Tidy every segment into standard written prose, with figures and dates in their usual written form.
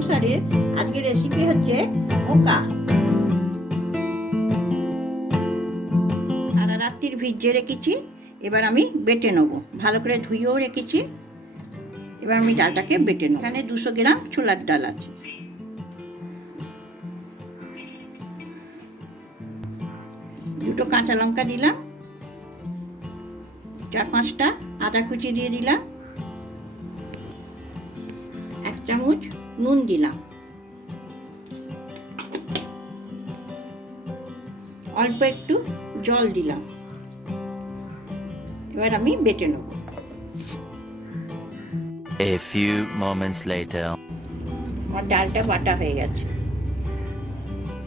সংসারের আজকের রেসিপি হচ্ছে ধোঁকা। সারা রাত্রির ভিজিয়ে রেখেছি, এবার আমি বেটে নেবো। ভালো করে ধুয়েও রেখেছি, এবার আমি ডালটাকে বেটে নেব। এখানে 200 গ্রাম ছোলার ডাল আছে। দুটো কাঁচা লঙ্কা দিলাম, 4-5টা আদা কুচি দিয়ে দিলাম, 1 চামচ নুন দিলাম, অল্প একটু জল দিলাম। এবার আমি বেটে নেব। A few moments later. আমার ডালটা বাটা হয়ে গেছে।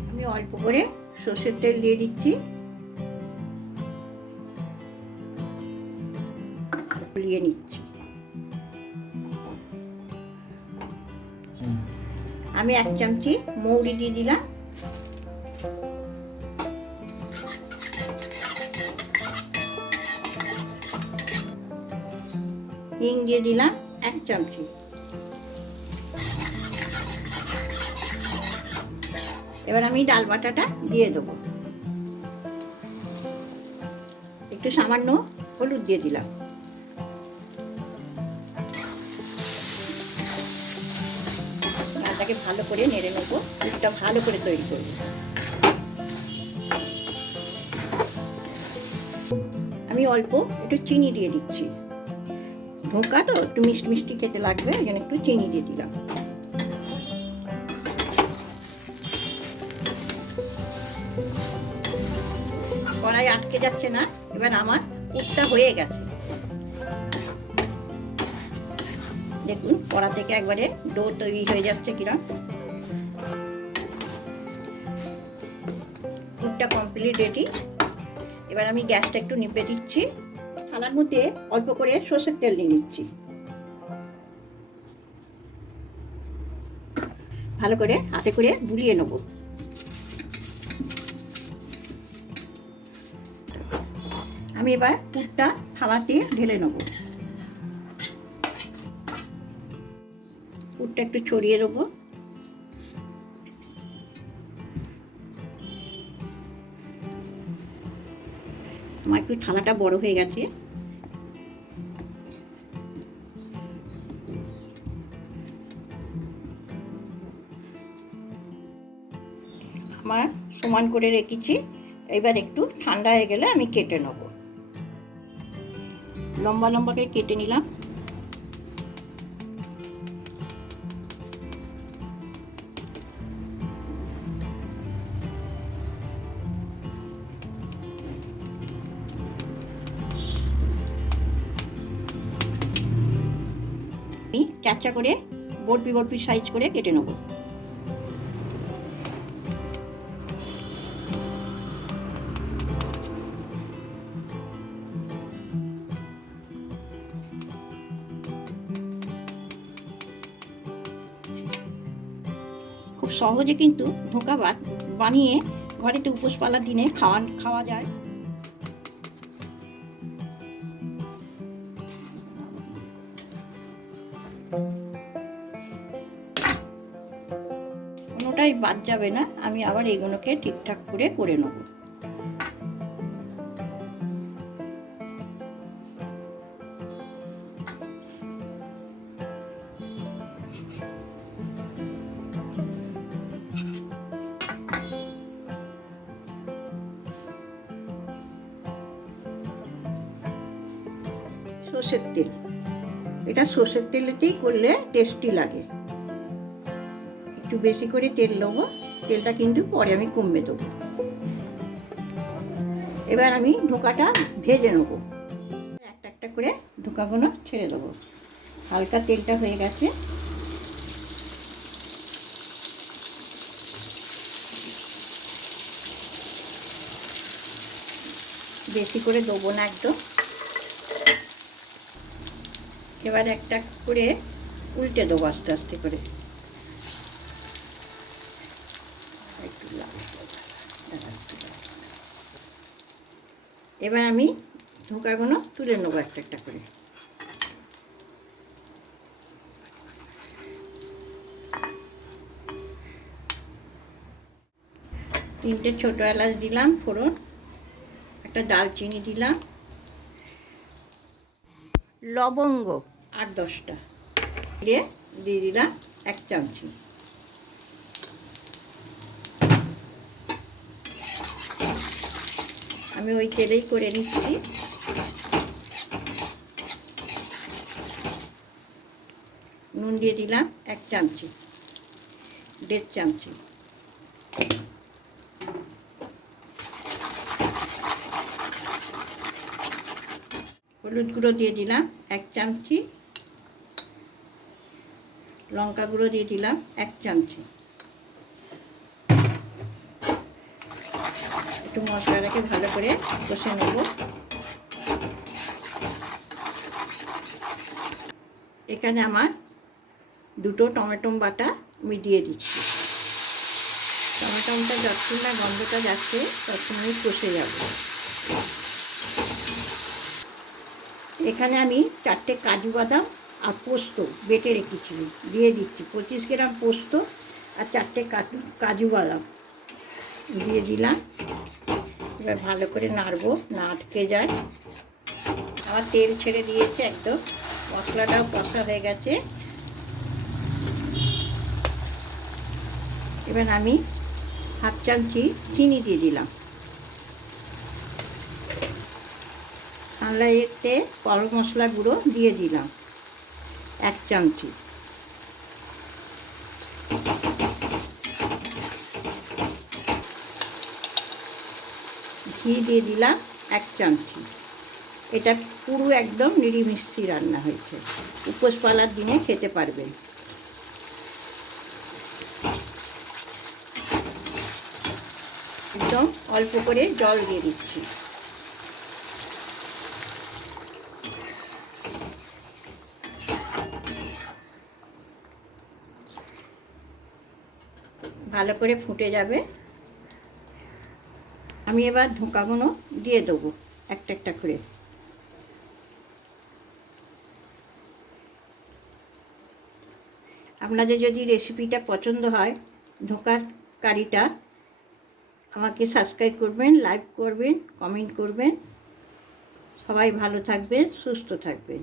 আমি অল্প করে সর্ষের তেল দিয়ে দিচ্ছি, গুলিয়ে নিচ্ছি। আমি 1 চামচি মৌরি দিয়ে দিলাম, হিং দিয়ে দিলাম 1 চামচি। এবার আমি ডাল বাটাটা দিয়ে দেবো। একটু সামান্য হলুদ দিয়ে দিলাম। ডালটাকে ভালো করে নেড়ে নেবো, পুরটা ভালো করে তৈরি করব। আমি অল্প একটু চিনি দিয়ে দিচ্ছি। ধোঁকা তো একটু মিষ্টি মিষ্টি খেতে লাগবে, এই জন্য একটু চিনি দিয়ে দিলাম। কড়াই আটকে যাচ্ছে না। এবার আমার পুরটা হয়ে গেছে। দেখুন কড়া থেকে একবারে ডো তৈরি হয়ে যাচ্ছে কিরম। পুরটা কমপ্লিট রেডি। এবার আমি গ্যাসটা একটু নিভে দিচ্ছি। থালার মধ্যে অল্প করে সরষের তেল নিয়ে নিচ্ছি। ভালো করে হাতে করে বুলিয়ে নেব। আমি এবার পুরটা থালাতে ঢেলে নেব। পুরটা একটু ছড়িয়ে দেবো। আমার একটু থালাটা বড় হয়ে গেছে। আমার সমান করে রেখেছি। এবার একটু ঠান্ডা হয়ে গেলে আমি কেটে নেব। লম্বা লম্বাকে কেটে নিলাম। আমি চারটা করে বড়পি বড়পি সাইজ করে কেটে নেব। খুব সহজে কিন্তু ধোঁকা বানিয়ে ঘরেতে উপোস পালার দিনে খাওয়া যায়। কোনোটাই বাদ যাবে না। আমি আবার এগুলোকে ঠিকঠাক করে নেব। সর্ষের তেল, এটা সর্ষের তেলেতেই করলে টেস্টি লাগে। একটু বেশি করে তেল নেবো, তেলটা কিন্তু পরে আমি কমবে দেবো। এবার আমি ধোঁকাটা ভেজে নেব। একটা একটা করে ধোঁকাগুলো ছেড়ে দেবো। হালকা তেলটা হয়ে গেছে। বেশি করে দেবো না একদম। এবার একটা করে উল্টে দেবো আস্তে আস্তে করে। এবার আমি ধোঁকাগুলো তুলে নেবো একটা একটা করে। 3টে ছোট এলাচ দিলাম ফোড়ন, একটা দালচিনি দিলাম, লবঙ্গ 8-10টা দিয়ে দিলাম 1 চামচি। আমি ওই তেলেই করে নিচ্ছি। নুন দিয়ে দিলাম 1 চামচি, 1.5 চামচি। হলুদ গুঁড়ো দিয়ে দিলাম 1 চামচি, লঙ্কা গুঁড়ো দিয়ে দিলাম 1 চামচি। একটু মশলাটাকে ভালো করে কষে নেব। এখানে আমার 2টো টমেটো বাটা আমি দিয়ে দিচ্ছি। টমেটোটা যতক্ষণ না গন্ধটা যাচ্ছে ততক্ষণই কষে যাবে। এখানে আমি 4টে কাজু বাদাম আর পোস্ত বেটে রেখেছি, দিয়ে দিচ্ছি। 25 গ্রাম পোস্ত আর 4টে কাজু বাদাম দিয়ে দিলাম। এবার ভালো করে নাড়বো, না আটকে যায়। আমার তেল ছেড়ে দিয়েছে একদম, মশলাটাও কষা হয়ে গেছে। এবার আমি 1/2 চামচি চিনি দিয়ে দিলাম। এতে গরম মশলা গুঁড়ো দিয়ে দিলাম 1 চামচি। ঘি দিয়ে দিলাম 1 চামচি। এটা পুরো একদম নিরামিষি রান্না হয়েছে, উপোস পালার দিনে খেতে পারবেন। একদম অল্প করে জল দিয়ে দিচ্ছি। ভালো করে ফুটে যাবে। আমি এবার ধোঁকাগুলো দিয়ে দেবো একটা একটা করে। আপনাদের যদি রেসিপিটা পছন্দ হয়, ধোঁকার কারিটা, আমাকে সাবস্ক্রাইব করবেন, লাইক করবেন, কমেন্ট করবেন। সবাই ভালো থাকবেন, সুস্থ থাকবেন।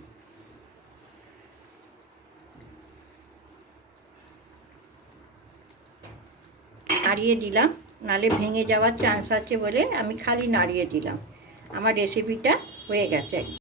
নাড়িয়ে দিলাম, নালে ভেঙে যাওয়ার চান্স আছে বলে আমি খালি নাড়িয়ে দিলাম। আমার রেসিপিটা হয়ে গেছে।